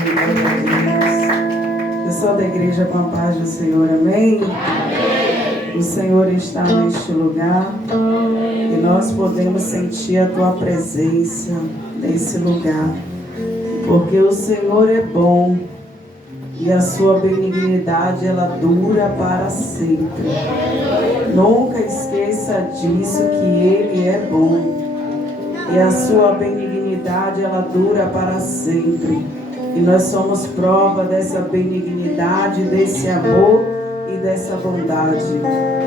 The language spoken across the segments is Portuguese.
glória a Deus. Pessoal da igreja, com a paz do Senhor, amém? Amém. O Senhor está neste lugar e nós podemos sentir a Tua presença nesse lugar, porque o Senhor é bom e a Sua benignidade ela dura para sempre. Nunca esqueça disso, que Ele é bom e a Sua benignidade ela dura para sempre. E nós somos prova dessa benignidade, desse amor e dessa bondade.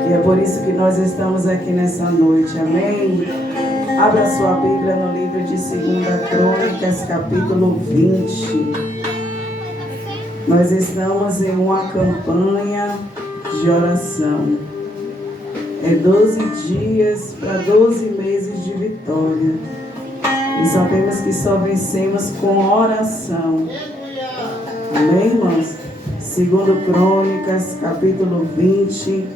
E é por isso que nós estamos aqui nessa noite, amém? Abra sua Bíblia no livro de 2 Crônicas, capítulo 20. Nós estamos em uma campanha de oração. É 12 dias para 12 meses de vitória. E sabemos que só vencemos com oração. Amém, irmãos? 2 Crônicas, capítulo 20.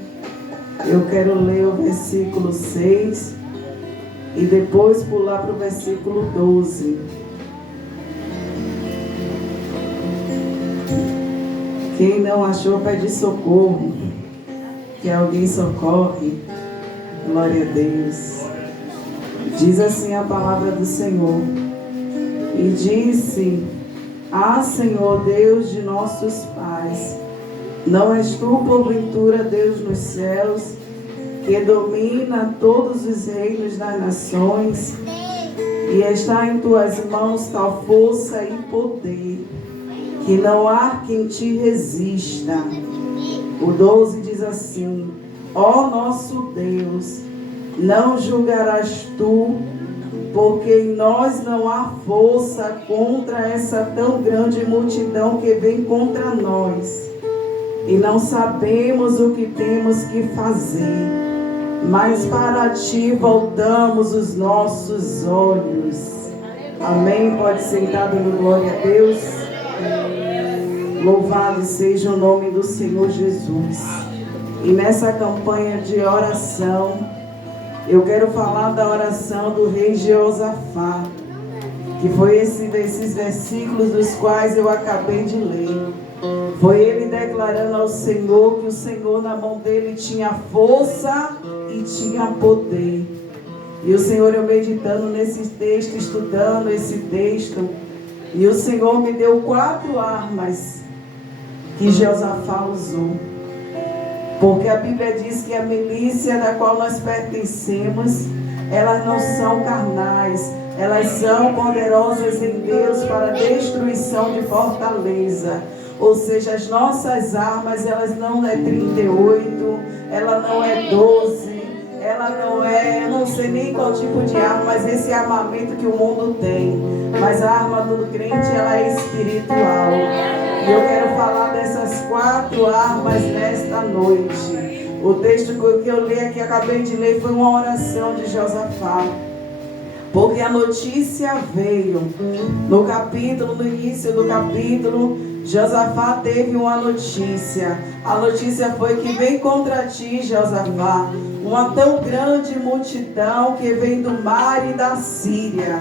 Eu quero ler o versículo 6 e depois pular para o versículo 12. Quem não achou, pede socorro, que alguém socorre. Glória a Deus. Diz assim a palavra do Senhor. E disse: Ah, Senhor, Deus de nossos pais, não és tu, porventura, Deus nos céus, que domina todos os reinos das nações, e está em tuas mãos tal força e poder, que não há quem te resista. O 12 diz assim: Ó nosso Deus, não julgarás tu, porque em nós não há força contra essa tão grande multidão que vem contra nós. E não sabemos o que temos que fazer, mas para ti voltamos os nossos olhos. Amém? Pode sentar dando glória a Deus. Louvado seja o nome do Senhor Jesus. E nessa campanha de oração, eu quero falar da oração do rei Jeosafá, que foi esses versículos dos quais eu acabei de ler. Foi ele declarando ao Senhor que o Senhor na mão dele tinha força e tinha poder. E o Senhor, eu meditando nesse texto, estudando esse texto, e o Senhor me deu 4 armas que Jeosafá usou. Porque a Bíblia diz que a milícia da qual nós pertencemos, elas não são carnais, elas são poderosas em Deus para a destruição de fortaleza. Ou seja, as nossas armas, elas não é 38, ela não é 12, ela não é, eu não sei nem qual tipo de arma, mas esse armamento que o mundo tem. Mas a arma do crente, ela é espiritual. E eu quero falar dessas 4 armas nesta noite. O texto que eu li aqui, acabei de ler, foi uma oração de Jeosafá. Porque a notícia veio no início do capítulo, Jeosafá teve uma notícia. A notícia foi que vem contra ti, Jeosafá, uma tão grande multidão que vem do mar e da Síria.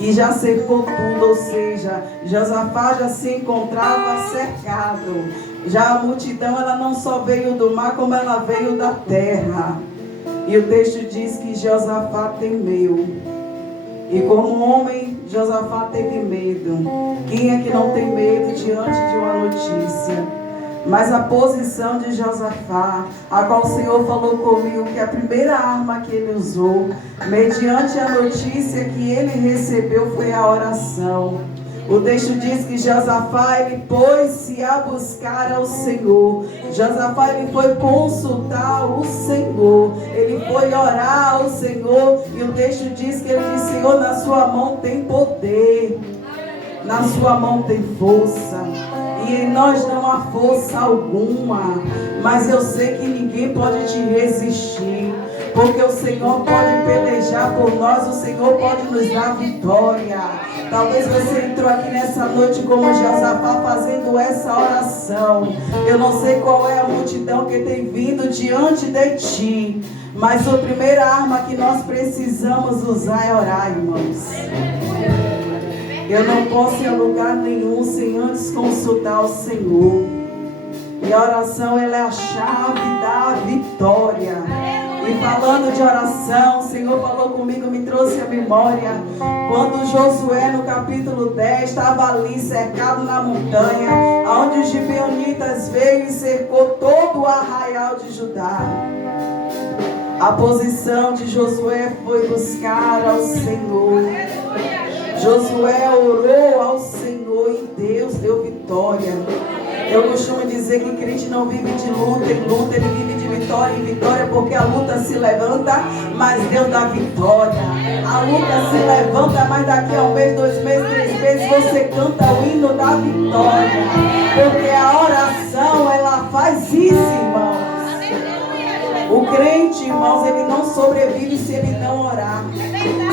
E já cercou tudo, ou seja, Jeosafá já se encontrava cercado. Já a multidão, ela não só veio do mar, como ela veio da terra. E o texto diz que Jeosafá temeu. E como homem, Jeosafá teve medo. Quem é que não tem medo diante de uma notícia? Mas a posição de Jeosafá, a qual o Senhor falou comigo, que a primeira arma que ele usou, mediante a notícia que ele recebeu, foi a oração. O texto diz que Jeosafá, ele pôs-se a buscar ao Senhor. Jeosafá, ele foi consultar o Senhor. Ele foi orar ao Senhor. E o texto diz que ele disse: Senhor, na sua mão tem poder. Na sua mão tem força. E em nós não há força alguma. Mas eu sei que ninguém pode te resistir. Porque o Senhor pode pelejar por nós. O Senhor pode nos dar vitória. Talvez você entrou aqui nessa noite como Jeosafá fazendo essa oração. Eu não sei qual é a multidão que tem vindo diante de ti. Mas a primeira arma que nós precisamos usar é orar, irmãos. Eu não posso ir a lugar nenhum sem antes consultar o Senhor. E a oração, ela é a chave da vitória. E falando de oração, o Senhor falou comigo, me trouxe a memória. Quando Josué, no capítulo 10, estava ali cercado na montanha, onde os gibeonitas veio e cercou todo o arraial de Judá. A posição de Josué foi buscar ao Senhor. Josué orou ao Senhor e Deus deu vitória. Eu costumo dizer que crente não vive de luta em luta, ele vive de vitória em vitória, porque a luta se levanta, mas Deus dá vitória. A luta se levanta, mas daqui a 1 mês, 2 meses, 3 meses, você canta o hino da vitória. Porque a oração, ela faz isso, irmãos. O crente, irmãos, ele não sobrevive se ele não orar.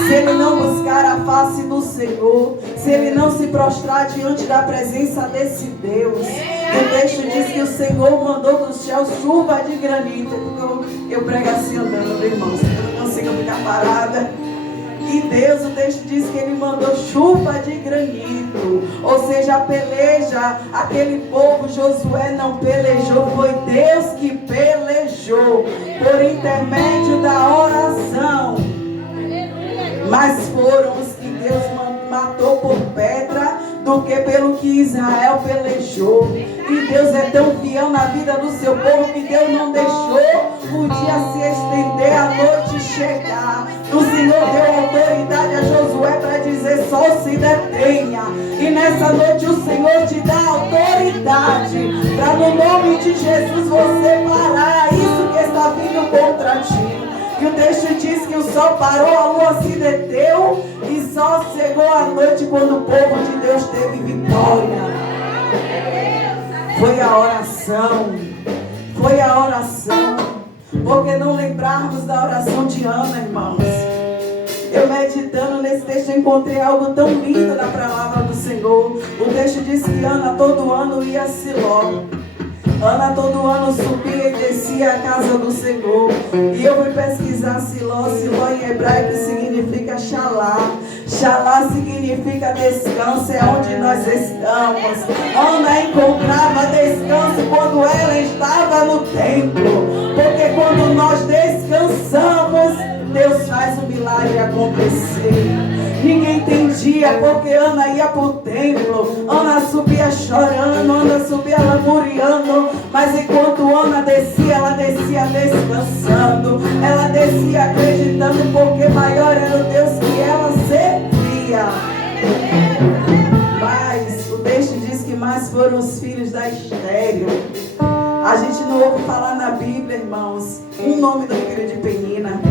Se ele não buscar a face do Senhor, se ele não se prostrar diante da presença desse Deus. E o texto diz que o Senhor mandou do céu chuva de granito. Eu prego assim andando, irmãos, eu não consigo ficar parada. E Deus, o texto diz que ele mandou chuva de granito. Ou seja, a peleja, aquele povo, Josué não pelejou, foi Deus que pelejou por intermédio da oração. Mas foram os que Deus matou por pedra do que pelo que Israel pelejou. E Deus é tão fiel na vida do seu povo que Deus não deixou o dia se estender, a noite chegar. O Senhor deu autoridade a Josué para dizer: sol se detenha. E nessa noite o Senhor te dá autoridade para, no nome de Jesus, você parar isso que está vindo contra ti. E o texto diz que o sol parou, a lua se deteu e só chegou a noite quando o povo de Deus teve vitória. Foi a oração. Foi a oração. Porque não lembrarmos da oração de Ana, irmãos. Eu meditando nesse texto encontrei algo tão lindo na palavra do Senhor. O texto diz que Ana todo ano ia a Siló. Ana todo ano subia e descia a casa do Senhor. E eu fui pesquisar Siló. Siló em hebraico significa Shalá. Shalá significa descanso, é onde nós estamos. Ana encontrava descanso quando ela estava no templo. Porque quando nós descansamos, Deus faz o milagre acontecer. Ninguém entendia porque Ana ia para o templo. Ana subia chorando, Ana subia lamuriando. Mas enquanto Ana descia, ela descia descansando. Ela descia acreditando, porque maior era o Deus que ela servia. Mas o texto diz que mais foram os filhos da estéril. A gente não ouve falar na Bíblia, irmãos, um nome do filho de Penina.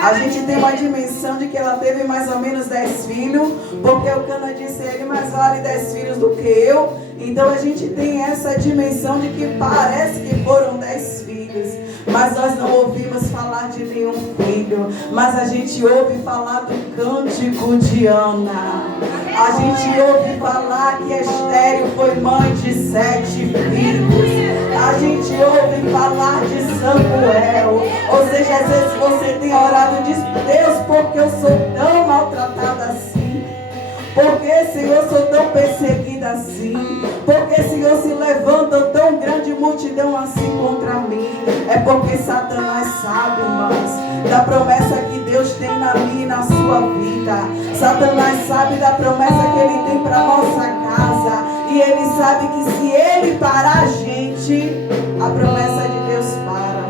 A gente tem uma dimensão de que ela teve mais ou menos 10 filhos, porque o Cana disse: ele mais vale 10 filhos do que eu. Então a gente tem essa dimensão de que parece que foram 10 filhos, mas nós não ouvimos falar de nenhum filho. Mas a gente ouve falar do cântico de Ana. A gente ouve falar que Estéril foi mãe de 7 filhos. A gente ouve falar de Samuel. Ou seja, às vezes você tem orado e diz: Deus, porque eu sou tão maltratada assim? Porque, Senhor, sou tão perseguida assim? Porque, Senhor, se levanta tão grande multidão assim contra mim? É porque Satanás sabe, irmãos, da promessa que Deus tem na minha e na sua vida. Satanás sabe da promessa que Ele tem para a nossa casa. E Ele sabe que se Ele parar a gente, a promessa de Deus para.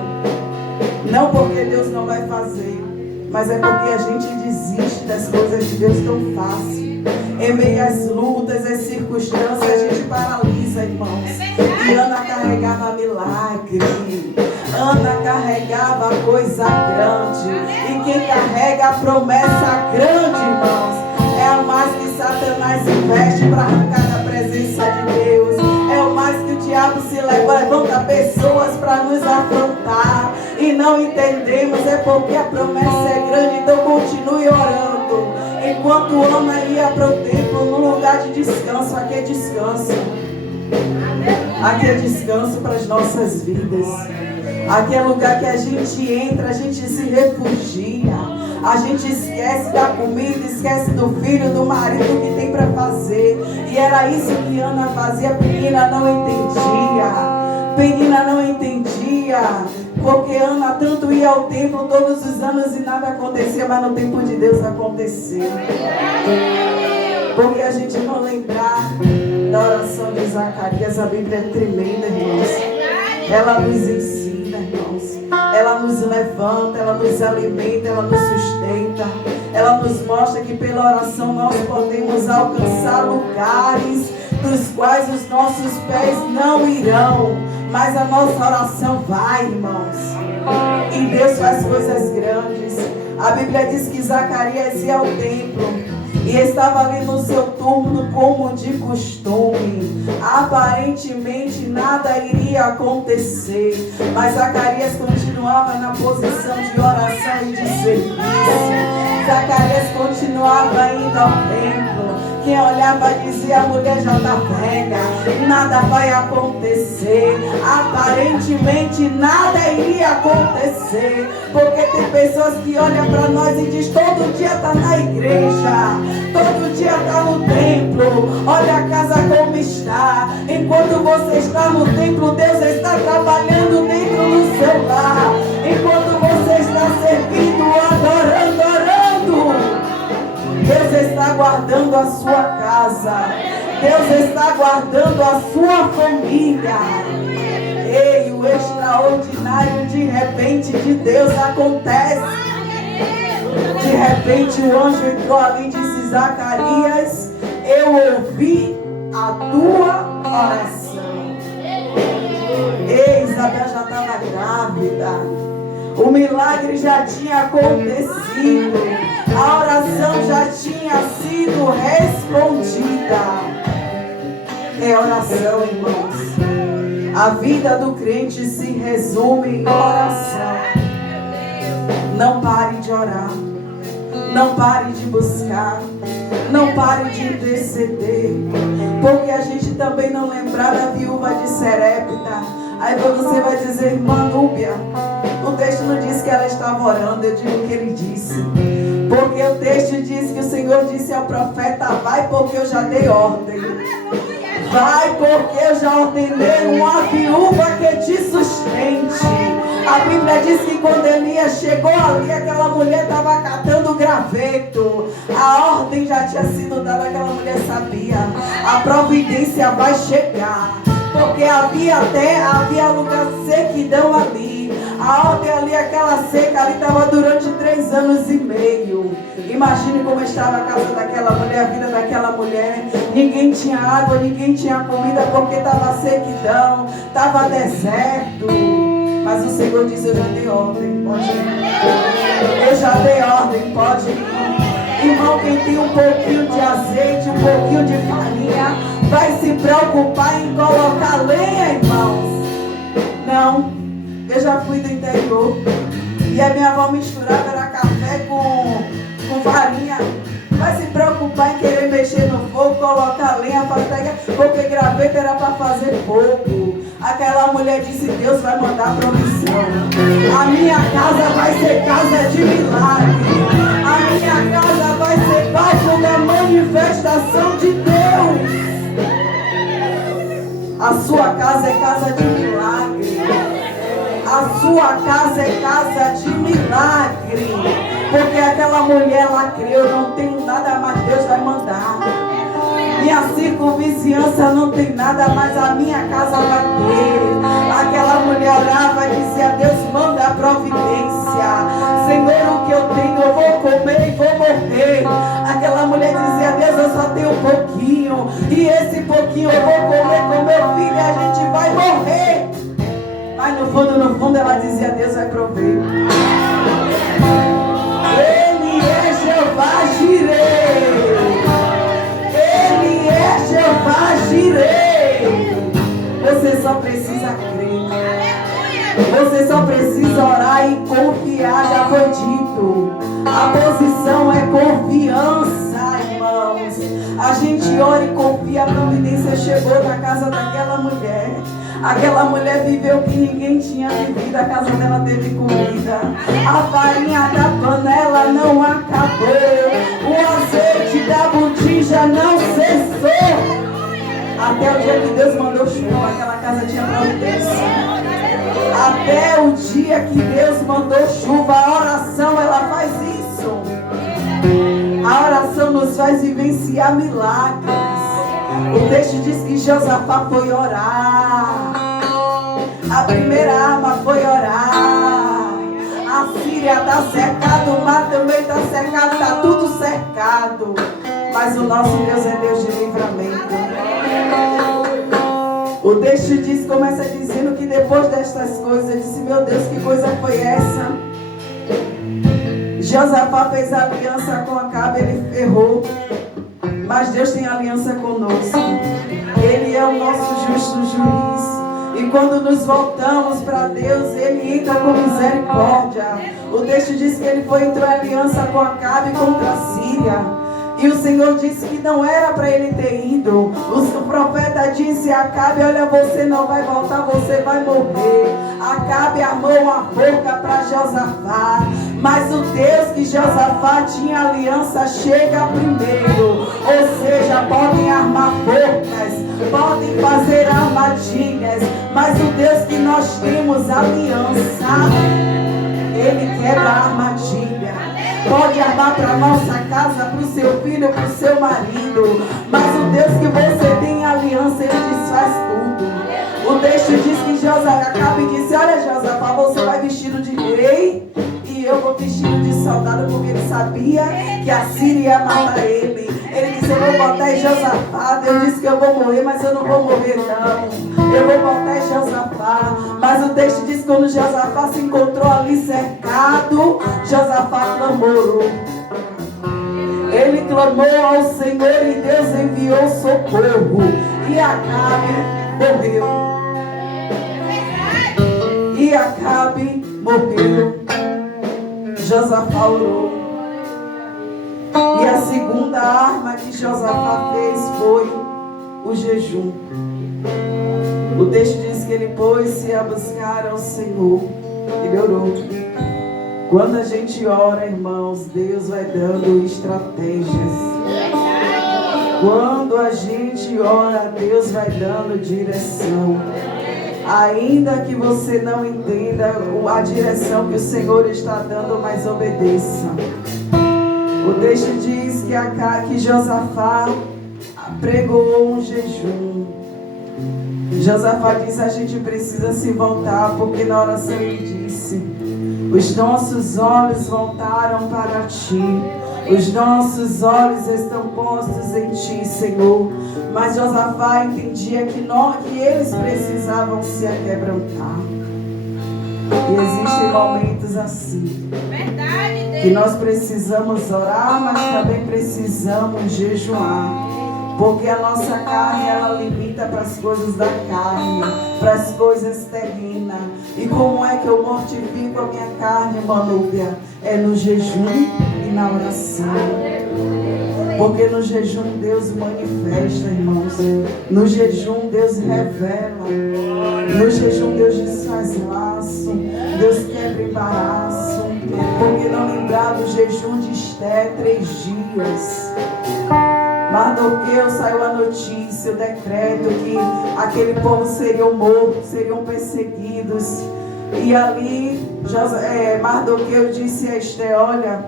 Não porque Deus não vai fazer, mas é porque a gente desiste das coisas de Deus tão fácil. Em meio às lutas, às circunstâncias, a gente paralisa, irmãos. E Ana carregava milagre. Ana carregava coisa grande. E quem carrega a promessa grande, irmãos, é o mais que Satanás investe para arrancar da presença de Deus. É o mais que o diabo se levanta pessoas para nos afrontar. E não entendemos, é porque a promessa é grande. Então continue orando. Enquanto Ana ia para o templo, no lugar de descanso, aqui é descanso. Aqui é descanso para as nossas vidas. Aqui é lugar que a gente entra, a gente se refugia. A gente esquece da comida, esquece do filho, do marido que tem para fazer. E era isso que Ana fazia. Penina não entendia. Penina não entendia. Porque Ana tanto ia ao templo todos os anos e nada acontecia, mas no tempo de Deus aconteceu. Porque a gente não lembrar da oração de Zacarias, a Bíblia é tremenda, irmãos. Ela nos ensina, irmãos. Ela nos levanta, ela nos alimenta, ela nos sustenta. Ela nos mostra que pela oração nós podemos alcançar lugares dos quais os nossos pés não irão. Mas a nossa oração vai, irmãos. E Deus faz coisas grandes. A Bíblia diz que Zacarias ia ao templo e estava ali no seu turno como de costume. Aparentemente nada iria acontecer, mas Zacarias continuava na posição de oração e de serviço. Zacarias continuava indo ao templo. Quem olhava dizia: a mulher já está velha, nada vai acontecer. Aparentemente nada iria acontecer, porque tem pessoas que olham para nós e dizem: todo dia está na igreja, todo dia está no templo, olha a casa como está. Enquanto você está no templo, Deus está trabalhando dentro do seu lar. Enquanto você está servindo, adorando, orando, Deus está guardando a sua casa. Deus está guardando a sua família. Ei, o extraordinário de repente de Deus acontece. De repente o anjo entrou ali e disse: Zacarias, eu ouvi a tua oração. Ei, Isabel já estava grávida. O milagre já tinha acontecido. A oração já tinha sido respondida. É oração, irmãos. A vida do crente se resume em oração. Não pare de orar. Não pare de buscar. Não pare de interceder. Porque a gente também não lembrar da viúva de Serepta. Aí você vai dizer: irmã Núbia, o texto não diz que ela estava orando. Eu digo que ele disse. Porque o texto diz que o Senhor disse ao profeta: vai, porque eu já dei ordem. Vai, porque eu já ordenei uma viúva que te sustente. A Bíblia diz que quando Elias chegou ali, aquela mulher estava catando graveto. A ordem já tinha sido dada, aquela mulher sabia. A providência vai chegar. Porque havia lugar sequidão ali. A ordem ali, aquela seca ali, estava durante 3 anos e meio. Imagine como estava a casa daquela mulher, a vida daquela mulher. Ninguém tinha água, ninguém tinha comida, porque estava sequidão, estava deserto. Mas o Senhor disse: eu já dei ordem, pode ir. Eu já dei ordem, pode ir. Irmão, quem tem um pouquinho de azeite, um pouquinho de farinha, vai se preocupar em colocar lenha, irmãos? Não. Eu já fui do interior e a minha avó misturava era café com farinha. Vai se preocupar em querer mexer no fogo, colocar lenha, porque graveto era para fazer fogo. Aquela mulher disse: Deus vai mandar provisão. A minha casa vai ser casa de milagre. A minha casa vai ser palco da manifestação de Deus. A sua casa é casa de milagre. A sua casa é casa de milagre. Porque aquela mulher lá creu: não tenho nada, mas Deus vai mandar. Minha circunvizinhança não tem nada, mas a minha casa vai ter. Aquela mulher orava e dizia: Deus, manda a providência. Senhor, o que eu tenho eu vou comer e vou morrer. Aquela mulher dizia: Deus, eu só tenho um pouquinho, e esse pouquinho eu vou comer com meu filho e a gente vai morrer. Mas no fundo ela dizia: Deus vai prover. Ele é Jeová Jireh. Ele é Jeová Jireh. Você só precisa crer. Você só precisa orar e confiar. Já foi dito. A posição é confiança, irmãos. A gente ora e confia. A providência chegou na casa daquela mulher. Aquela mulher viveu que ninguém tinha vivido. A casa dela teve comida. A farinha da panela não acabou. O azeite da botija não cessou. Até o dia que Deus mandou chuva, aquela casa tinha providência. Até o dia que Deus mandou chuva, a oração, ela faz isso. A oração nos faz vivenciar milagres. O texto diz que Josafá foi orar. A primeira arma foi orar. A Síria está cercada, o mar também está cercado, está tudo cercado. Mas o nosso Deus é Deus de livramento. O texto diz, começa dizendo que depois destas coisas, ele disse, meu Deus, que coisa foi essa? Josafá fez aliança com Acabe, ele ferrou. Mas Deus tem aliança conosco. Ele é o nosso justo juiz. E quando nos voltamos para Deus, Ele entra com misericórdia. O texto diz que ele entrou em aliança com Acabe contra a Síria. E o Senhor disse que não era para ele ter ido. O profeta disse a Acabe, olha, você não vai voltar, você vai morrer. Acabe armou uma boca para Josafá. Mas o Deus que Josafá tinha aliança chega primeiro. Ou seja, podem armar bocas, podem fazer armadilhas, mas o Deus que nós temos aliança, Ele quebra a armadilha. Pode armar para a nossa casa, para o seu filho, para o seu marido, mas o Deus que você tem aliança, Ele desfaz tudo. O texto diz que Acabe disse, olha Josafá, você vai vestido de rei e eu vou vestido de soldado, porque ele sabia que a Síria ia matar ele. Ele disse, eu vou botar em Josafá. Deus disse que eu vou morrer, mas eu não vou morrer não. Eu vou botar em Josafá. Mas o texto diz que quando Josafá se encontrou ali cercado, Josafá clamou. Ele clamou ao Senhor e Deus enviou socorro. E Acabe morreu. E Acabe morreu. Josafá orou. E a segunda arma que Josafá fez foi o jejum. O texto diz que ele pôs-se a buscar ao Senhor. Ele orou. Quando a gente ora, irmãos, Deus vai dando estratégias. Quando a gente ora, Deus vai dando direção. Ainda que você não entenda a direção que o Senhor está dando, mas obedeça. O texto diz que Josafá pregou um jejum. Josafá diz, a gente precisa se voltar, porque na oração ele disse, os nossos olhos voltaram para ti. Os nossos olhos estão postos em ti, Senhor. Mas Josafá entendia que eles precisavam se aquebrantar. E existem momentos assim. Verdade, Deus. Que nós precisamos orar, mas também precisamos jejuar. Porque a nossa carne, ela limita para as coisas da carne, para as coisas terrenas. E como é que eu mortifico a minha carne, Manúbia? É no jejum e na oração. Porque no jejum Deus manifesta, irmãos. No jejum Deus revela. No jejum Deus desfaz laço. Deus quebra embaraço. Porque não lembrar do jejum de Esté 3 dias. Mardoqueu, saiu a notícia, o decreto que aquele povo seriam mortos, seriam perseguidos. E ali Mardoqueu disse a Esté, olha,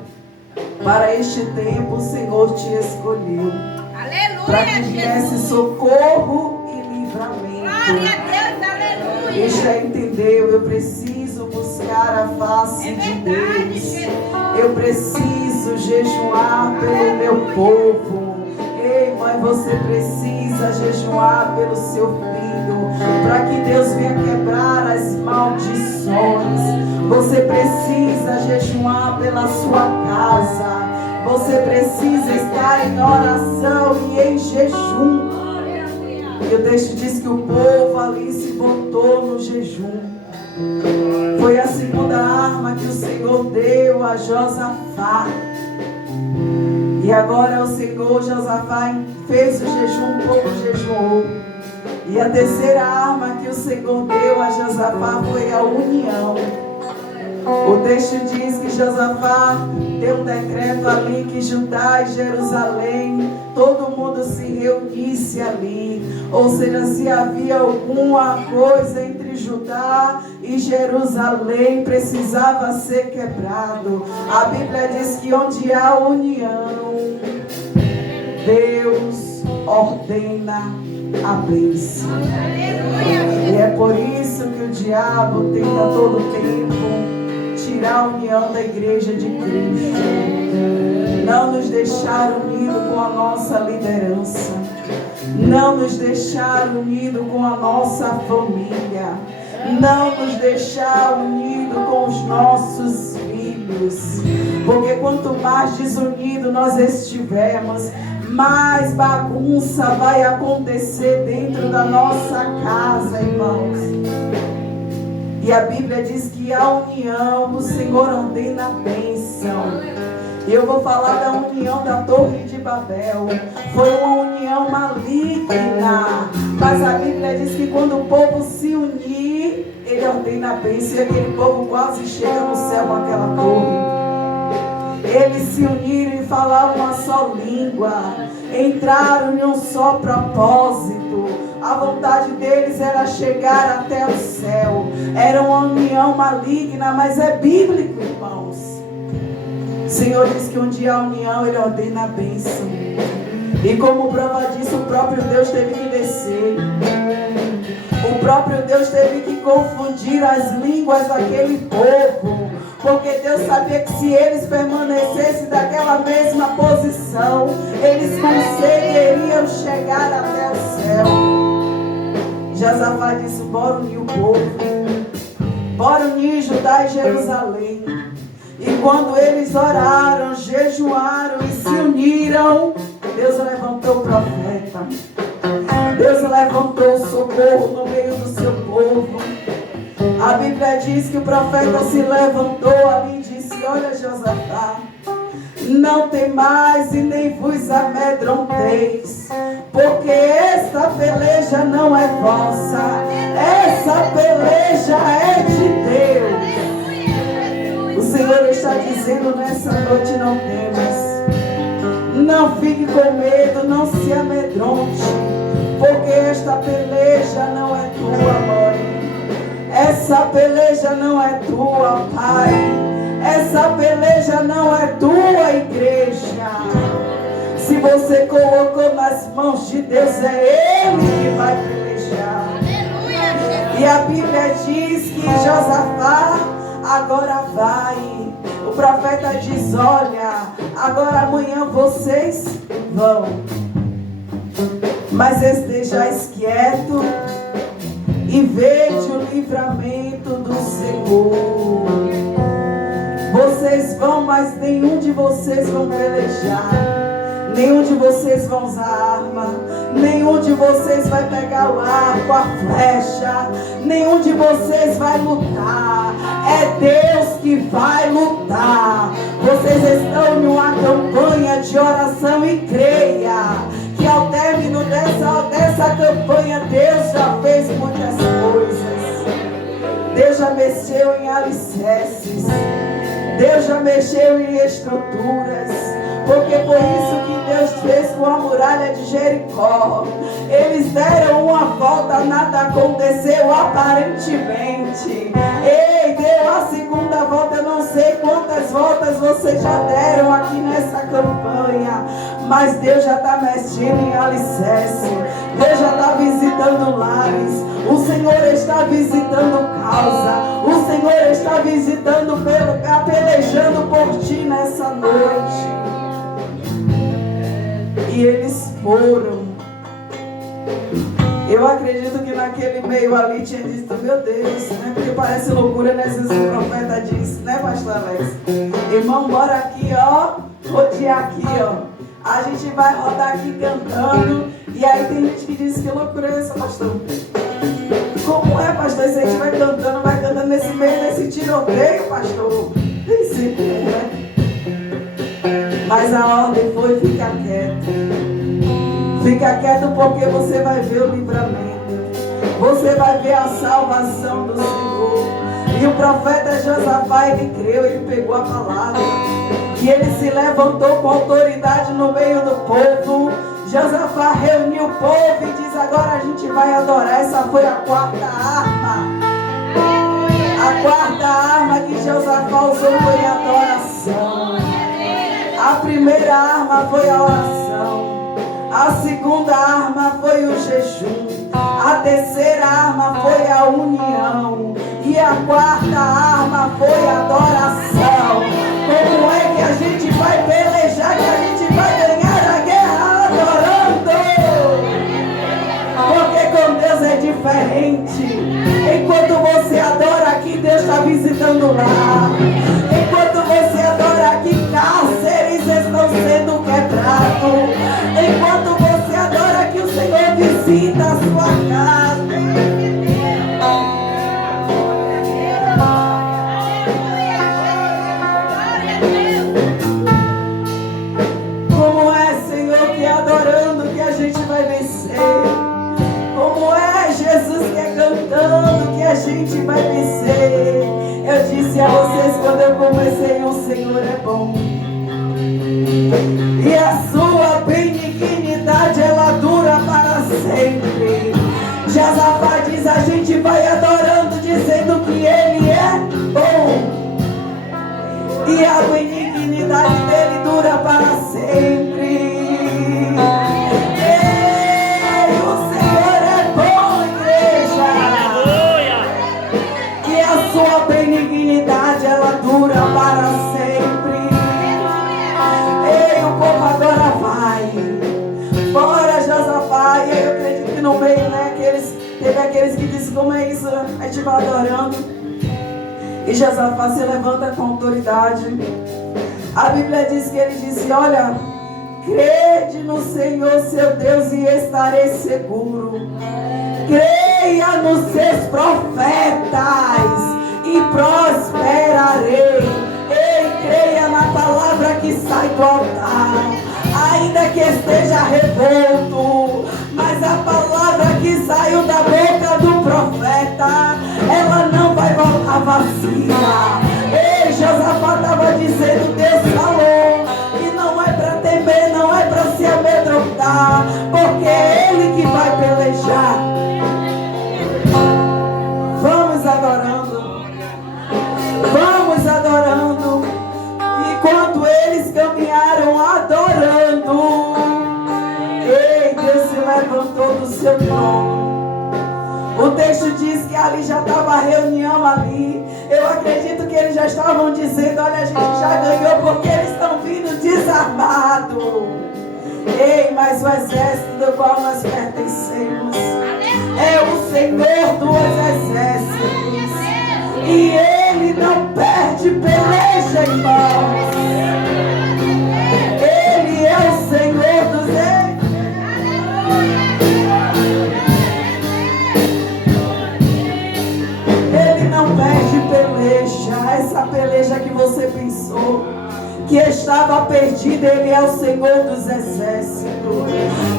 para este tempo o Senhor te escolheu. Aleluia, para que viesse socorro e livramento. Glória a Deus, aleluia. Esté entendeu, eu preciso buscar a face de Deus. Eu preciso jejuar pelo meu povo. Ei, mãe, você precisa jejuar pelo seu filho, para que Deus venha quebrar as maldições. Você precisa jejuar pela sua casa. Você precisa estar em oração e em jejum. E o texto diz que o povo ali se botou no jejum. Foi a segunda arma que o Senhor deu a Josafá. E agora o Senhor, Josafá, fez o jejum, o povo jejuou. E a terceira arma que o Senhor deu a Josafá foi a união. O texto diz que Josafá deu um decreto ali que Judá e Jerusalém, todo mundo se reunisse ali. Ou seja, se havia alguma coisa entre Judá e Jerusalém, precisava ser quebrado. A Bíblia diz que onde há união, Deus ordena a bênção. E é por isso que o diabo tenta todo tempo tirar a união da igreja de Cristo, não nos deixar unidos com a nossa liderança, não nos deixar unidos com a nossa família, não nos deixar unidos com os nossos filhos, porque quanto mais desunidos nós estivermos, mais bagunça vai acontecer dentro da nossa casa, irmãos. E a Bíblia diz que a união, o Senhor ordena a bênção. E eu vou falar da união da Torre de Babel. Foi uma união maligna. Mas a Bíblia diz que quando o povo se unir, ele ordena a bênção. E aquele povo quase chega no céu com aquela torre. Eles se uniram e falaram uma só língua. Entraram em um só propósito. A vontade deles era chegar até o céu. Era uma união maligna, mas é bíblico, irmãos. O Senhor diz que onde há união, Ele ordena a bênção. E como prova disso, o próprio Deus teve que descer. O próprio Deus teve que confundir as línguas daquele povo. Porque Deus sabia que se eles permanecessem daquela mesma posição, eles conseguiriam chegar até o céu. Josafá disse: bora unir o povo, bora unir Judá e Jerusalém. E quando eles oraram, jejuaram e se uniram, Deus levantou o profeta. Deus levantou o socorro no meio do seu povo. A Bíblia diz que o profeta se levantou ali e disse: olha, Josafá, não temais e nem vos amedronteis, porque esta peleja não é vossa, essa peleja é de Deus. O Senhor está dizendo nessa noite: não temas, não fique com medo, não se amedronte, porque esta peleja não é tua, mãe. Essa peleja não é tua, pai. Essa peleja não é tua, igreja. Se você colocou nas mãos de Deus, é Ele que vai pelejar. E a Bíblia diz que Josafá agora vai. O profeta diz: olha, agora amanhã vocês vão, mas estejais quietos e vede o livramento do Senhor. Vocês vão, mas nenhum de vocês vão pelejar. Nenhum de vocês vão usar arma. Nenhum de vocês vai pegar o arco, a flecha. Nenhum de vocês vai lutar. É Deus que vai lutar. Vocês estão numa campanha de oração e creia que ao término dessa campanha, Deus já fez muitas coisas. Deus já mexeu em alicerces. Deus já mexeu em estruturas. Porque foi isso que Deus fez com a muralha de Jericó. Eles deram uma volta, nada aconteceu aparentemente. Ei, deu a segunda volta, eu não sei quantas voltas vocês já deram aqui nessa campanha, mas Deus já está mexendo em alicerce. Deus já está visitando lares. O Senhor está visitando causa. O Senhor está visitando, pelejando por ti nessa noite. E eles foram. Eu acredito que naquele meio ali tinha dito: meu Deus, né? Porque parece loucura, né? Se o profeta disse, né, pastor Alex? Irmão, bora aqui, ó, rodear aqui, ó. A gente vai rodar aqui cantando. E aí tem gente que diz: que loucura é essa, pastor? Como é, pastor? Se a gente vai cantando nesse meio desse tiroteio, pastor? Nem sei como é. Mas a ordem foi ficar quieto. Fica quieto porque você vai ver o livramento. Você vai ver a salvação do Senhor. E o profeta Josafá, ele creu, ele pegou a palavra. E ele se levantou com autoridade no meio do povo. Josafá reuniu o povo e diz: agora a gente vai adorar. Essa foi a quarta arma. A quarta arma que Josafá usou foi a adoração. A primeira arma foi a oração. A segunda arma foi o jejum. A terceira arma foi a união. E a quarta arma foi a adoração. Como é que a gente vai pelejar, que a gente vai ganhar a guerra adorando? Porque com Deus é diferente. Enquanto você adora aqui, Deus está visitando lá. Enquanto você adora aqui, cárceres estão sendo quebrados. Enquanto você adora aqui, o Senhor visita a sua casa. Como é, Senhor, que é adorando que a gente vai vencer? Como é, Jesus, que é cantando que a gente vai vencer? Eu disse a vocês quando eu comecei: o Senhor é bom e a sua benignidade ela dura para sempre. Josafá diz: a gente vai adorando dizendo que Ele é bom e a benignidade dele dura para sempre. Sua benignidade ela dura para sempre. Ei, o povo agora vai. Bora, Josafá. E aí eu acredito que no meio, né, teve aqueles que dizem: como é isso? A gente vai adorando. E Josafá se levanta com autoridade. A Bíblia diz que ele disse: olha, crede no Senhor seu Deus e estarei seguro. Creia nos seus profetas e prosperarei. Ei, creia na palavra que sai do altar, ainda que esteja revolto, mas a palavra que saiu da boca do profeta, ela não vai voltar vazia. Ei, Josafá estava dizendo: Deus falou, e não é para temer, não é para se amedrontar, porque é Ele que vai pelejar. Vamos adorando. Vamos adorando. Enquanto eles caminharam adorando, ei, Deus se levantou do seu trono. O texto diz que ali já estava a reunião ali. Eu acredito que eles já estavam dizendo: olha, a gente já ganhou porque eles estão vindo desarmados. Ei, mas o exército do qual nós pertencemos é o Senhor dos exércitos. E Ele não perde peleja, irmãos. Ele é o Senhor dos exércitos. Ele não perde peleja. Essa peleja que você pensou que estava perdida, Ele é o Senhor dos exércitos.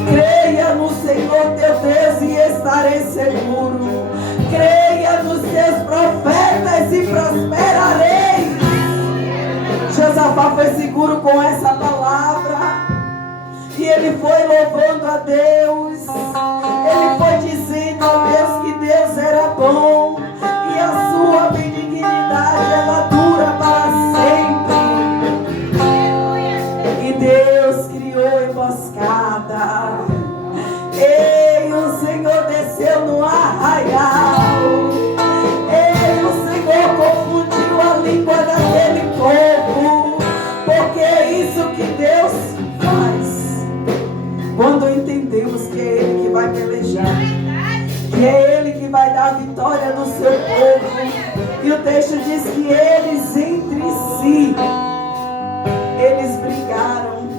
Creia no Senhor teu Deus e estarei seguro. Creia nos seus profetas e prosperarei. Josafá foi seguro com essa palavra. E ele foi louvando a Deus. Ele foi dizendo a Deus que Deus era bom. E a sua benignidade ela dura para sempre. E Deus criou emboscada. Ei, o Senhor desceu no arraial. Ei, o Senhor confundiu a língua daquele povo. Porque é isso que Deus faz. Quando entendemos que é Ele que vai pelejar, que é Ele que vai dar a vitória do seu povo. E o texto diz que eles entre si, eles brigaram,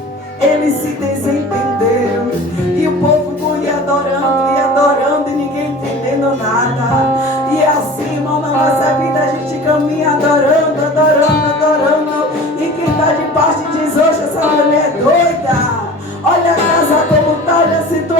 eles se desentenderam. E o povo ia adorando e ninguém entendendo nada. E assim, irmão, na nossa vida a gente caminha adorando, adorando, adorando. E quem está de parte diz: hoje essa mulher é doida. Olha a casa como está, olha a situação.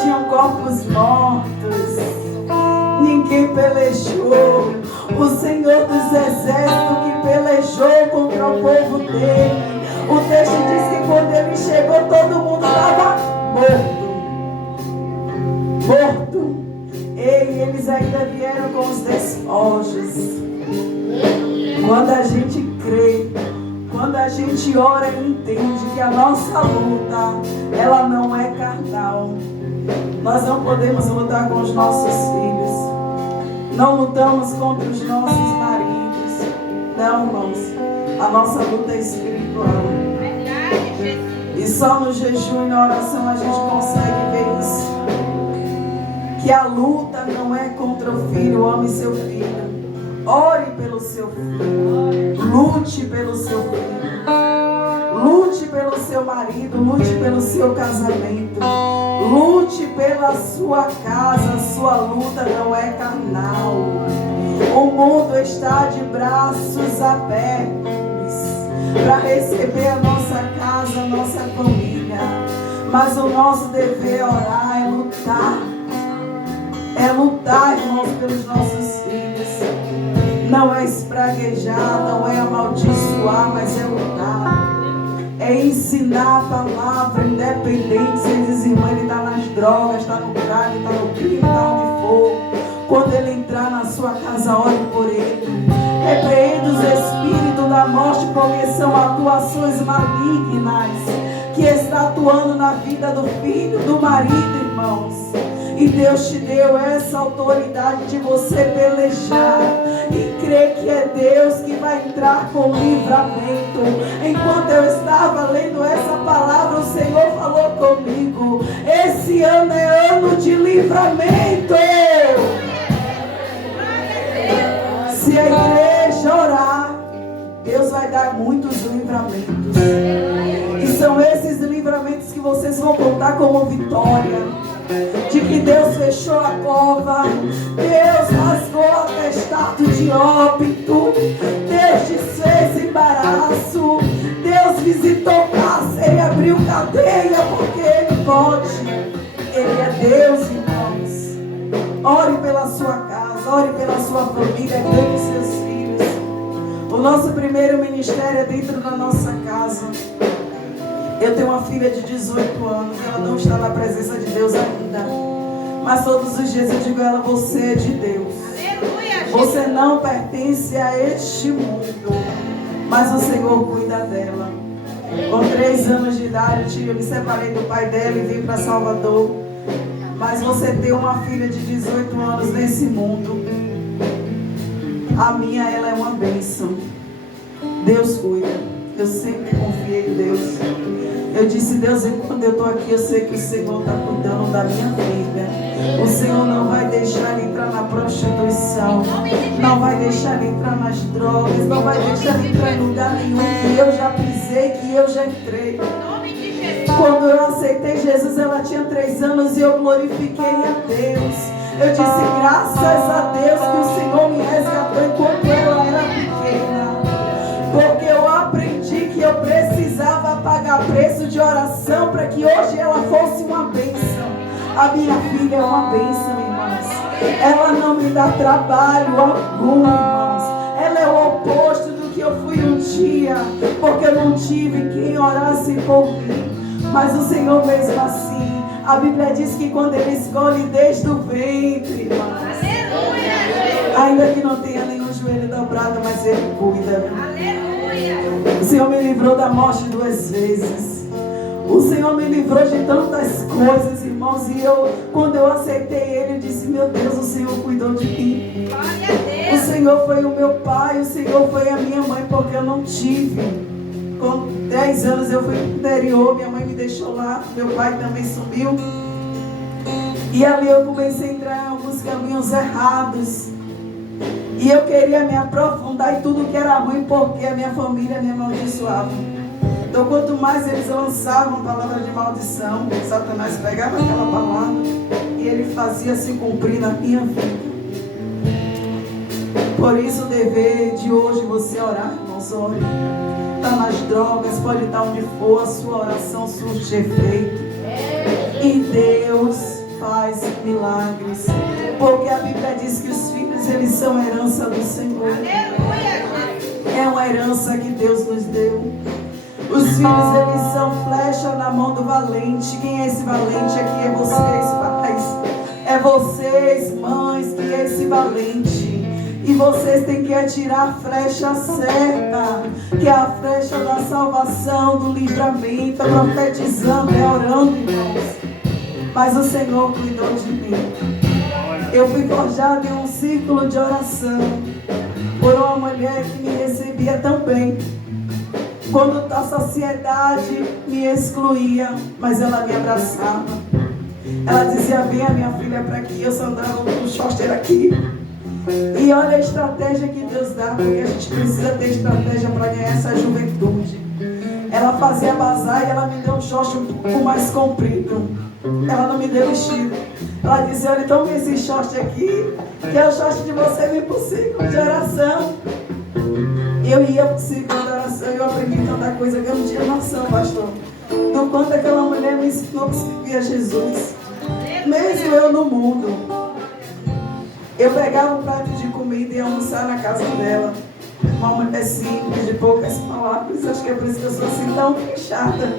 tinham corpos mortos. Ninguém pelejou. O Senhor dos Exércitos que pelejou contra o povo dele. O texto diz que quando ele chegou, todo mundo estava morto. E eles ainda vieram com os despojos. Quando a gente crê, quando a gente ora e entende que a nossa luta, ela não é carnal. Nós não podemos lutar com os nossos filhos. Não lutamos contra os nossos maridos. Não, irmãos. A nossa luta é espiritual. E só no jejum e na oração a gente consegue ver isso. Que a luta não é contra o filho. Ame seu filho. Ore pelo seu filho. Lute pelo seu filho. Lute pelo seu marido. Lute pelo seu casamento. Lute pela sua casa. Sua luta não é carnal. O mundo está de braços abertos para receber a nossa casa, a nossa família. Mas o nosso dever é orar, é lutar. É lutar, irmãos, pelos nossos filhos. Não é espraguejar, não é amaldiçoar, mas é lutar. É ensinar a palavra, independente se ele diz, irmã, ele está nas drogas, está no crack, está no crime, está onde for. Quando ele entrar na sua casa, ore por ele. Repreenda os espíritos da morte, porque são atuações malignas que está atuando na vida do filho, do marido, irmãos. E Deus te deu essa autoridade de você pelejar e crer que é Deus que vai entrar com livramento. Enquanto eu estava lendo essa palavra, o Senhor falou comigo: esse ano é ano de livramento. Se a igreja orar, Deus vai dar muitos livramentos. E são esses livramentos que vocês vão contar como vitória. De que Deus fechou a cova, Deus rasgou o atestado de óbito, Deus desfez embaraço, Deus visitou cárcere e abriu cadeia, porque Ele pode. Ele é Deus, irmãos. Ore pela sua casa, ore pela sua família, cuide dos seus filhos. O nosso primeiro ministério é dentro da nossa casa. Eu tenho uma filha de 18 anos, ela não está na presença de Deus ainda. Mas todos os dias eu digo a ela: você é de Deus. Você não pertence a este mundo, mas o Senhor cuida dela. Com 3 anos de idade, eu me separei do pai dela e vim para Salvador. Mas você tem uma filha de 18 anos nesse mundo. A minha, ela é uma bênção. Deus cuida. Eu sempre confiei em Deus. Eu disse: Deus, enquanto eu estou aqui, eu sei que o Senhor está cuidando da minha filha. O Senhor não vai deixar ele entrar na prostituição, não vai deixar ele entrar nas drogas, não vai deixar ele entrar em lugar nenhum que eu já pisei, que eu já entrei. Quando eu aceitei Jesus, ela tinha 3 anos e eu glorifiquei a Deus. Eu disse: graças a Deus que o Senhor me resgatou enquanto ela era pequena. Porque eu aprendi que eu precisava pagar preço de oração para que hoje ela fosse uma bênção. A minha filha é uma bênção, irmãos. Ela não me dá trabalho algum, irmãos. Ela é o oposto do que eu fui um dia, porque eu não tive quem orasse por mim. Mas o Senhor mesmo assim, a Bíblia diz que quando Ele escolhe desde o ventre, irmãos, ainda que não tenha nenhum joelho dobrado, mas Ele cuida. O Senhor me livrou da morte 2 vezes. O Senhor me livrou de tantas coisas, irmãos. E quando eu aceitei Ele, eu disse: meu Deus, o Senhor cuidou de mim. O Senhor foi o meu pai, o Senhor foi a minha mãe, porque eu não tive. Com 10 anos eu fui para o interior, minha mãe me deixou lá, meu pai também sumiu. E ali eu comecei a entrar em alguns caminhos errados. E eu queria me aprofundar em tudo que era ruim, porque a minha família me amaldiçoava. Então, quanto mais eles lançavam palavra de maldição, Satanás pegava aquela palavra e ele fazia se cumprir na minha vida. Por isso, o dever de hoje, você orar, irmãos, ore. Está nas drogas, pode estar onde for, a sua oração surte efeito. E Deus milagres. Porque a Bíblia diz que os filhos, eles são herança do Senhor. É uma herança que Deus nos deu. Os filhos, eles são flecha na mão do valente. Quem é esse valente aqui? É vocês, pais. É vocês, mães, que é esse valente. E vocês têm que atirar a flecha certa, que é a flecha da salvação, do livramento, profetizando, orando, irmãos. Mas o Senhor cuidou de mim. Eu fui forjada em um círculo de oração por uma mulher que me recebia tão bem. Quando a sociedade me excluía, mas ela me abraçava. Ela dizia: venha minha filha para aqui. Eu só andava com o short aqui. E olha a estratégia que Deus dá, porque a gente precisa ter estratégia para ganhar essa juventude. Ela fazia bazar e ela me deu um short um pouco mais comprido. Ela não me deu vestido. Ela disse: olha, toma esse short aqui, que é o short de você vir para o círculo de oração. Eu ia para o círculo de oração e eu aprendi tanta coisa que eu não tinha noção, pastor, do quanto aquela mulher me ensinou a servir a Jesus. Mesmo eu no mundo. Eu pegava um prato de comida e ia almoçar na casa dela. Uma mulher simples, de poucas palavras. Acho que é por isso que eu sou assim tão fechada.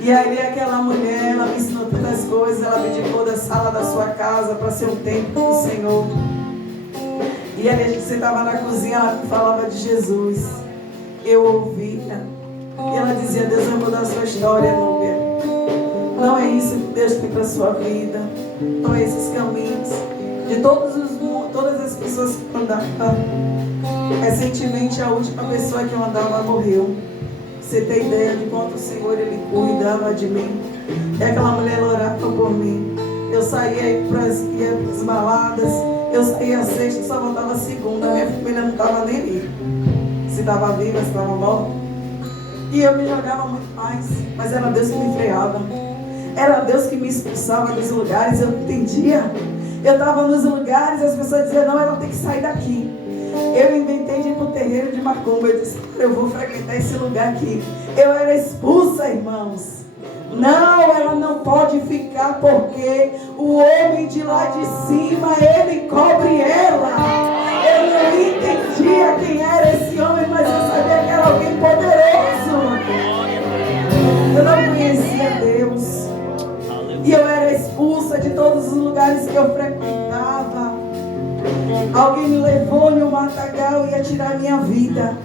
E aí aquela mulher, ela me ensinou tantas coisas. Ela me indicou da sala da sua casa para ser um templo do Senhor. E aí a gente sentava na cozinha, ela me falava de Jesus. Eu ouvia. E ela dizia: Deus vai mudar a sua história, Núbia. Não é isso que Deus tem para a sua vida. Não é esses caminhos. De todas as pessoas que andavam. Recentemente, a última pessoa que eu andava morreu. Você tem ideia de quanto o Senhor, Ele cuidava de mim. E aquela mulher, ela orava por mim. Eu saía para as baladas. Eu saía sexta, só voltava segunda. Minha família não estava nem ali. Se estava viva, se estava morta. E eu me jogava muito mais. Mas era Deus que me freava. Era Deus que me expulsava dos lugares. Eu não entendia. Eu estava nos lugares, as pessoas diziam: não, ela tem que sair daqui. Eu inventei de ir para o terreiro de macumba. Eu disse: eu vou frequentar esse lugar aqui. Eu era expulsa, irmãos. Não, ela não pode ficar, porque o homem de lá de cima, ele cobre ela. Eu não entendia quem era esse homem, mas eu sabia que era alguém poderoso. Eu não conhecia Deus. E eu era expulsa de todos os lugares que eu frequentava. Alguém me levou no matagal e ia tirar minha vida.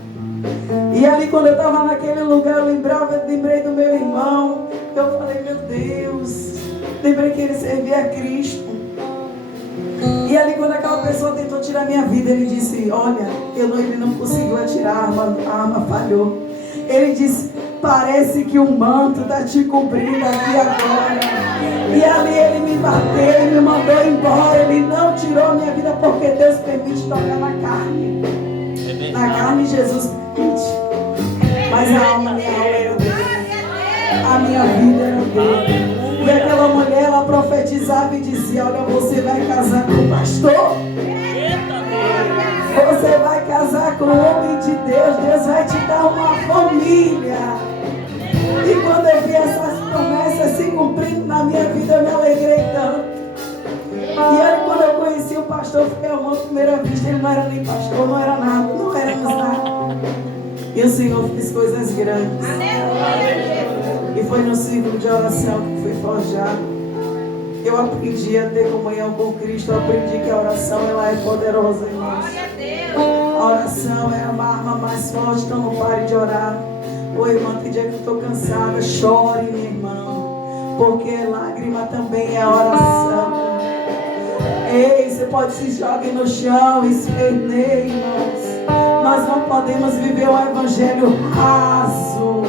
E ali, quando eu estava naquele lugar, eu lembrei do meu irmão. Eu falei: meu Deus. Lembrei que ele servia a Cristo. E ali, quando aquela pessoa tentou tirar minha vida, ele disse: olha, ele não conseguiu atirar, a arma falhou. Ele disse: parece que um manto está te cobrindo aqui agora. E ali ele me bateu, ele me mandou embora. Ele não tirou a minha vida, porque Deus permite tocar na carne. Na carne Jesus permite. Mas a alma era dele. A minha vida era dele. E aquela mulher, ela profetizava e dizia: olha, você vai casar com o pastor. Você vai casar com o homem de Deus. Deus vai te dar uma família. E quando eu vi essas promessas se cumprindo na minha vida, eu me alegrei tanto. E aí, quando eu conheci o pastor, fiquei amando à primeira vista. Ele não era nem pastor, não era nada, não éramos nada. E o Senhor fez coisas grandes. E foi no círculo de oração que fui forjado. Eu aprendi a ter comunhão com Cristo. Eu aprendi que a oração, ela é poderosa, irmãos. A oração é a arma mais forte, então não pare de orar. Ô irmã, tem dia que eu estou cansada, chore, minha irmã, porque lágrima também é oração. Ei, você pode se jogar no chão, esperneie, irmãos. Nós não podemos viver um evangelho raso.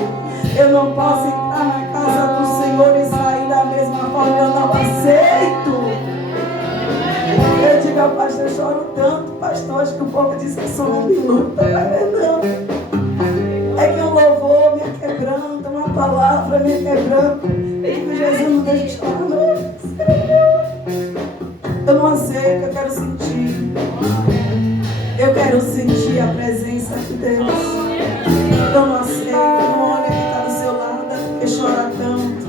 Eu não posso entrar na casa do Senhor e sair da mesma forma. Eu não aceito. Eu digo: pastor, eu choro tanto, pastor. Acho que o povo diz que eu sou um minuto. Mas não. É que um louvor me quebranta, uma palavra me quebranta. Eu digo: Jesus, não deixa de chorar, não. Eu não aceito, eu quero sentir. Eu quero sentir a presença de Deus. Eu não aceito, não olha quem está do seu lado, porque chora tanto.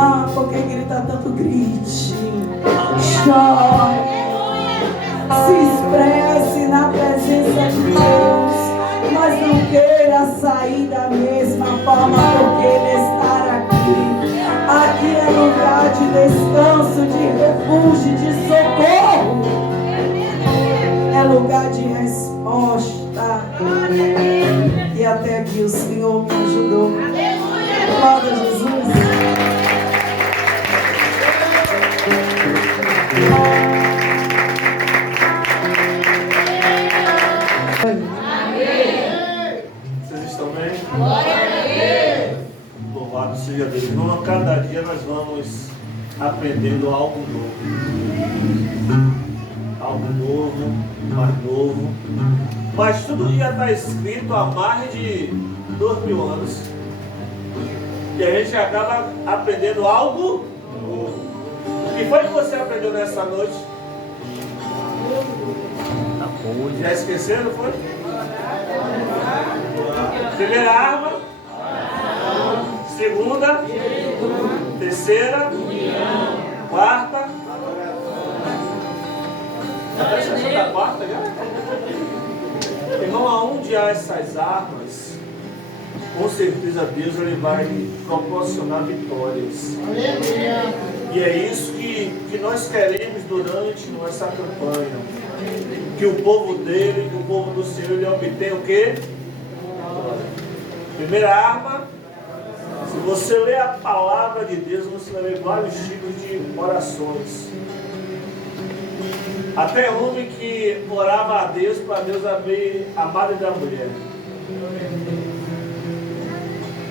Ah, porque grita tanto, grite. chore. Se expresse na presença de Deus, mas não queira sair da mesma forma porque Ele está aqui. Aqui é lugar de descanso, de refúgio, de socorro. É lugar de resposta. E até aqui o Senhor me ajudou. Glória a Jesus. Vocês estão bem? Glória a Deus! Louvado seja Deus. Irmão, a cada dia nós vamos aprendendo algo novo. Algo novo, mais novo. Mas tudo já está escrito há mais de 2000 anos. E a gente acaba aprendendo algo novo. O que foi que você aprendeu nessa noite? Já esqueceram, foi? Primeira arma. Segunda. Terceira. Quarta. Já está esquecendo da quarta já? Irmão, aonde há essas armas, com certeza Deus ele vai proporcionar vitórias. E é isso que nós queremos durante essa campanha. Que o povo dele, que o povo do Senhor, ele obtenha o quê? Primeira arma, se você ler a palavra de Deus, você vai ver vários tipos de orações. Até homem que orava a Deus para Deus abrir a madre da mulher.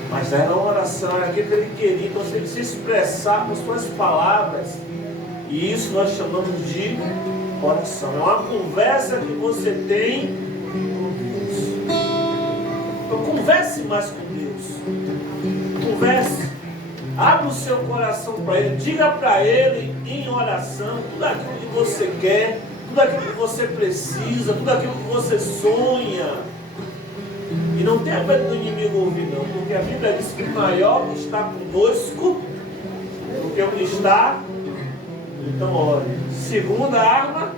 Mas era uma oração, era aquilo que ele queria, então você tem que se expressar com suas palavras. E isso nós chamamos de oração. É uma conversa que você tem com Deus. Então converse mais com Deus. Converse. Abra o seu coração para Ele. Diga para Ele em oração tudo aquilo que você quer, tudo aquilo que você precisa, tudo aquilo que você sonha. E não tenha medo do inimigo ouvir não, porque a Bíblia diz que o maior está conosco do que o que está. Então olhe. Segunda arma,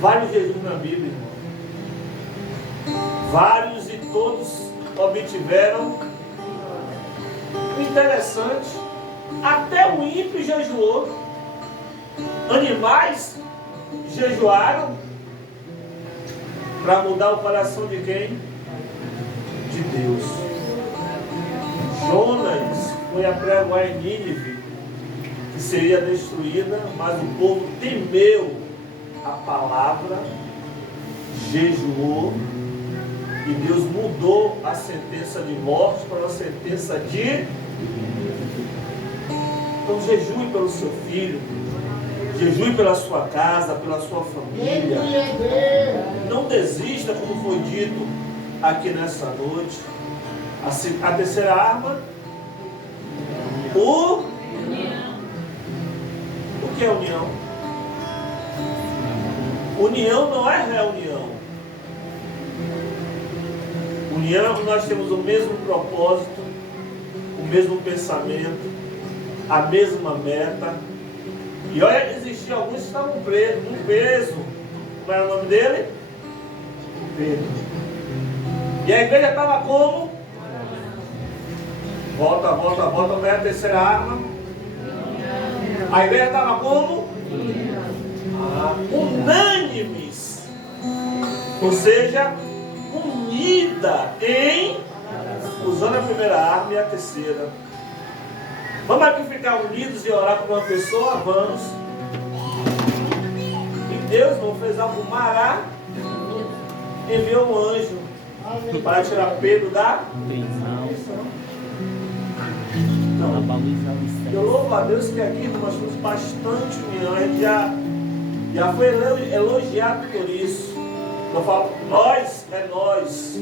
vários jejuns na Bíblia, irmão. Vários e todos obtiveram. O interessante, até o ímpio jejuou. Animais jejuaram para mudar o coração de quem? De Deus. Jonas foi apregoar em Nínive que seria destruída, mas o povo temeu a palavra, jejuou, e Deus mudou a sentença de morte para uma sentença de... Então jejue pelo seu filho, jejue pela sua casa, pela sua família. Não desista, como foi dito aqui nessa noite. A terceira arma, o que é união? União não é reunião. União, nós temos o mesmo propósito, o mesmo pensamento, a mesma meta. E olha, existiam alguns que estavam presos, um peso. Como era o nome dele? Pedro. E a igreja estava como? Volta, qual é a terceira arma? A igreja estava como? Unânimes. Ou seja, unida em, usando a primeira arma e a terceira. Vamos aqui ficar unidos e orar por uma pessoa? Vamos. E Deus não fez algo mará, enviou um anjo para tirar Pedro da prisão. Então, eu louvo a Deus que aqui nós temos bastante união. A gente já foi elogiado por isso. Eu falo, nós é nós.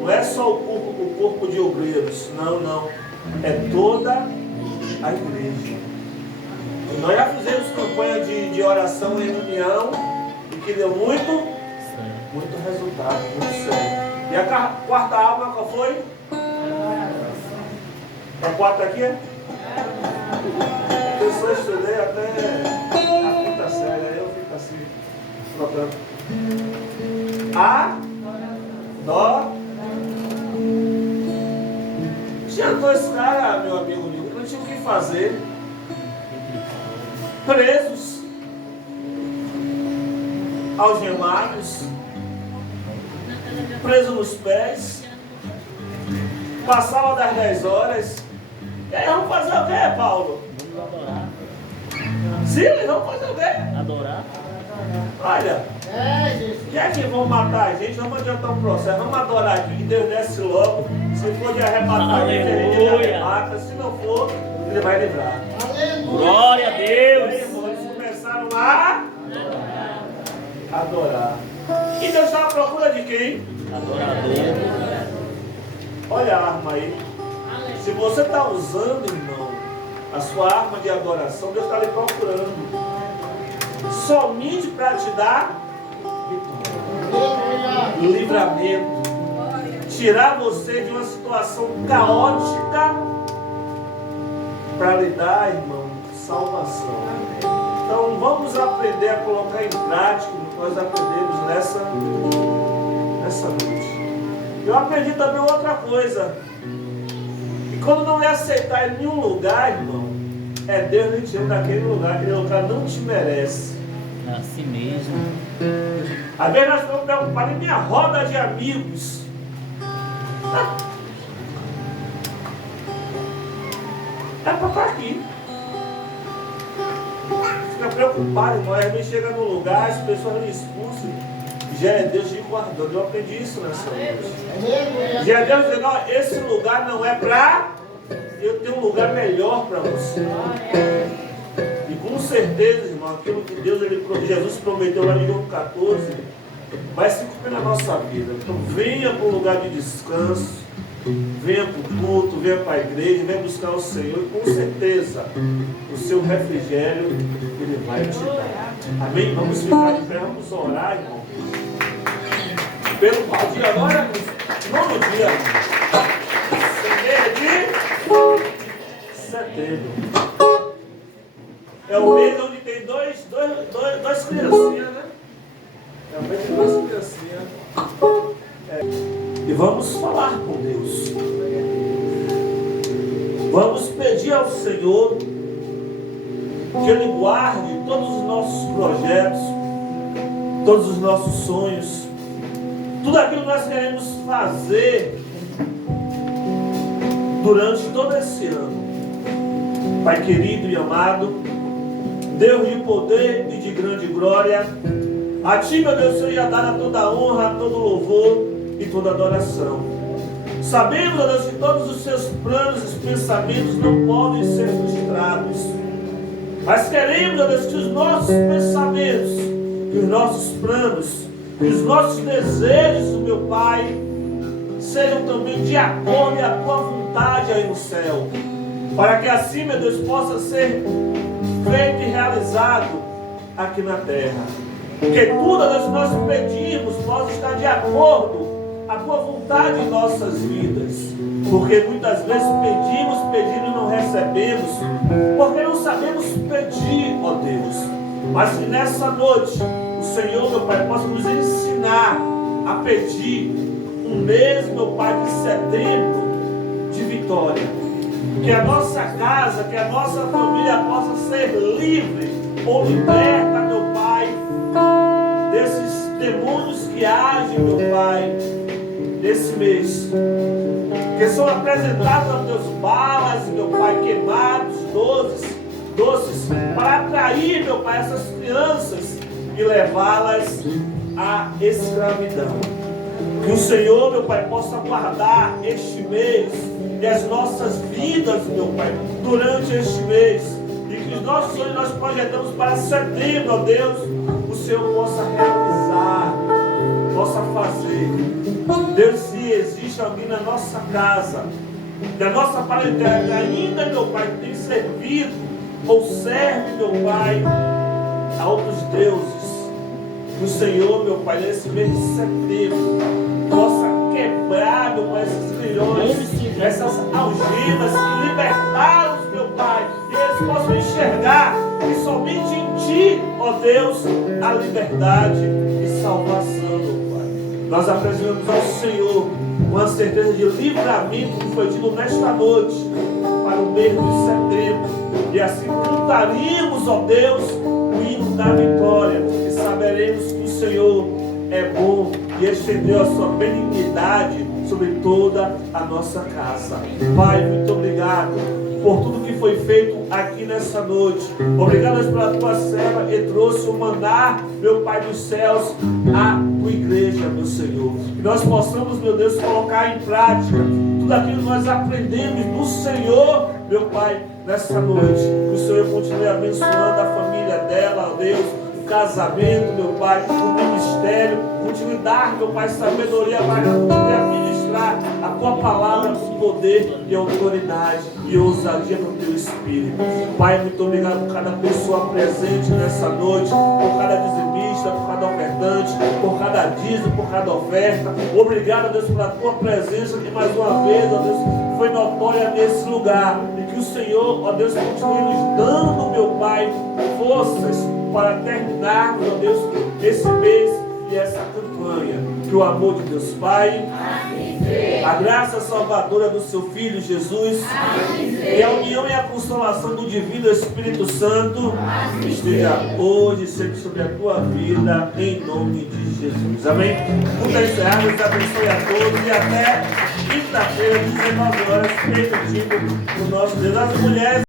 Não é só o corpo de obreiros. Não. É toda a igreja. Nós já fizemos campanha de oração em união e que deu muito resultado, muito certo. E a quarta alma qual foi? A quarta aqui é? Eu só estudei até fazer, presos, algemados, presos nos pés, passava das 10 horas. E aí, vamos fazer o quê, Paulo? Vamos adorar. Sim, vamos fazer o quê? Adorar. Olha, já que vão matar a gente, vamos adiantar um processo, vamos adorar aqui, que Deus desce logo. Se for de arrebatar, ele arrebata, se não for, ele vai livrar. Glória a Deus. Irmãos, eles começaram a adorar. E Deus está à procura de quem? Adorador. Olha a arma aí. Se você está usando, irmão, a sua arma de adoração, Deus está lhe procurando. Somente para te dar livramento. Tirar você de uma situação caótica para lhe dar, irmão, salvação. Então vamos aprender a colocar em prática o que nós aprendemos nessa noite. Eu aprendi também outra coisa. E quando não lhe aceitar em nenhum lugar, irmão, é Deus lhe tirando daquele lugar não te merece. Assim mesmo. Às vezes nós estamos preocupados em minha roda de amigos. É para estar aqui. Fica preocupado, irmão. Às vezes chega no lugar, as pessoas lhe expulsam. Já é Deus te guardando. Eu aprendi isso nessa noite. Já é Deus dizendo, ó, esse lugar não é para... Eu tenho um lugar melhor para você. E com certeza, irmão, aquilo que Jesus prometeu lá em João 14, vai se cumprir na nossa vida. Então venha para um lugar de descanso, venha para o culto, venha para a igreja, venha buscar o Senhor e com certeza o seu refrigério Ele vai te dar. Amém? Vamos ficar de pé, vamos orar, irmão. Pelo dia agora, nono dia, de setembro. É o mês onde tem dois criancinhas, né? É o mês de duas criancinhas. E vamos falar com Deus. Vamos pedir ao Senhor que Ele guarde todos os nossos projetos, todos os nossos sonhos, tudo aquilo que nós queremos fazer durante todo esse ano. Pai querido e amado, Deus de poder e de grande glória, a Ti, meu Deus, seja dada toda a honra, todo louvor e toda adoração. Sabemos, meu Deus, que todos os Seus planos e pensamentos não podem ser frustrados. Mas queremos, meu Deus, que os nossos pensamentos, que os nossos planos, que os nossos desejos, meu Pai, sejam também de acordo com a Tua vontade aí no céu. Para que assim, meu Deus, possa ser feito e realizado aqui na terra. Que tudo, Deus, que nós pedimos possa estar de acordo com a Tua vontade em nossas vidas. Porque muitas vezes pedimos e não recebemos, porque não sabemos pedir, ó Deus. Mas que nessa noite o Senhor, meu Pai, possa nos ensinar a pedir um mês, meu Pai, de setembro de vitória. Que a nossa casa, que a nossa família possa ser livre ou liberta, meu Pai, desses demônios que agem, meu Pai, nesse mês. Que são apresentados aos Deus balas, meu Pai, queimados, doces, para atrair, meu Pai, essas crianças e levá-las à escravidão. Que o Senhor, meu Pai, possa guardar este mês e as nossas vidas, meu Pai, durante este mês. E que os nossos sonhos nós projetamos para setembro, ó Deus, o Senhor possa realizar, possa fazer. Deus, se existe alguém na nossa casa, da nossa parentela, que ainda, meu Pai, tem servido ou serve, meu Pai, a outros deuses, que o Senhor, meu Pai, nesse mês de setembro, possa quebrar, meu Pai, esses grilhões, essas algemas e libertá-los, meu Pai, e eles possam enxergar que somente em Ti, ó Deus, há liberdade e salvação, meu Pai. Nós apresentamos ao Senhor uma certeza de livramento que foi dito nesta noite para o mês de setembro. E assim cantaríamos, ó Deus, o hino da vitória. E saberemos que o Senhor é bom e estendeu a sua benignidade sobre toda a nossa casa. Pai, muito obrigado por tudo que foi feito aqui nessa noite. Obrigado pela tua serva que trouxe o maná, meu Pai dos céus, à tua igreja, meu Senhor. Que nós possamos, meu Deus, colocar em prática tudo aquilo que nós aprendemos do Senhor, meu Pai, nessa noite. Que o Senhor continue abençoando a família dela, ó Deus, o casamento, meu Pai, o ministério. Continue a dar, meu Pai, sabedoria para continue a ministrar a tua palavra com poder e autoridade e ousadia no teu Espírito. Pai, muito obrigado por cada pessoa presente nessa noite, por cada dizimista, por cada ofertante, por cada dízimo, por cada oferta. Obrigado, Deus, pela tua presença que mais uma vez, ó Deus, foi notória nesse lugar. E que o Senhor, ó Deus, continue nos dando, meu Pai, forças para terminarmos, ó Deus, esse mês e essa campanha. Que o amor de Deus Pai, a graça salvadora do seu Filho Jesus, e a união e a consolação do Divino Espírito Santo esteja hoje e sempre sobre a tua vida, em nome de Jesus. Amém? Muito encerrado, Deus abençoe a todos e até quinta-feira, 19 horas, permitido o nosso Deus. As mulheres.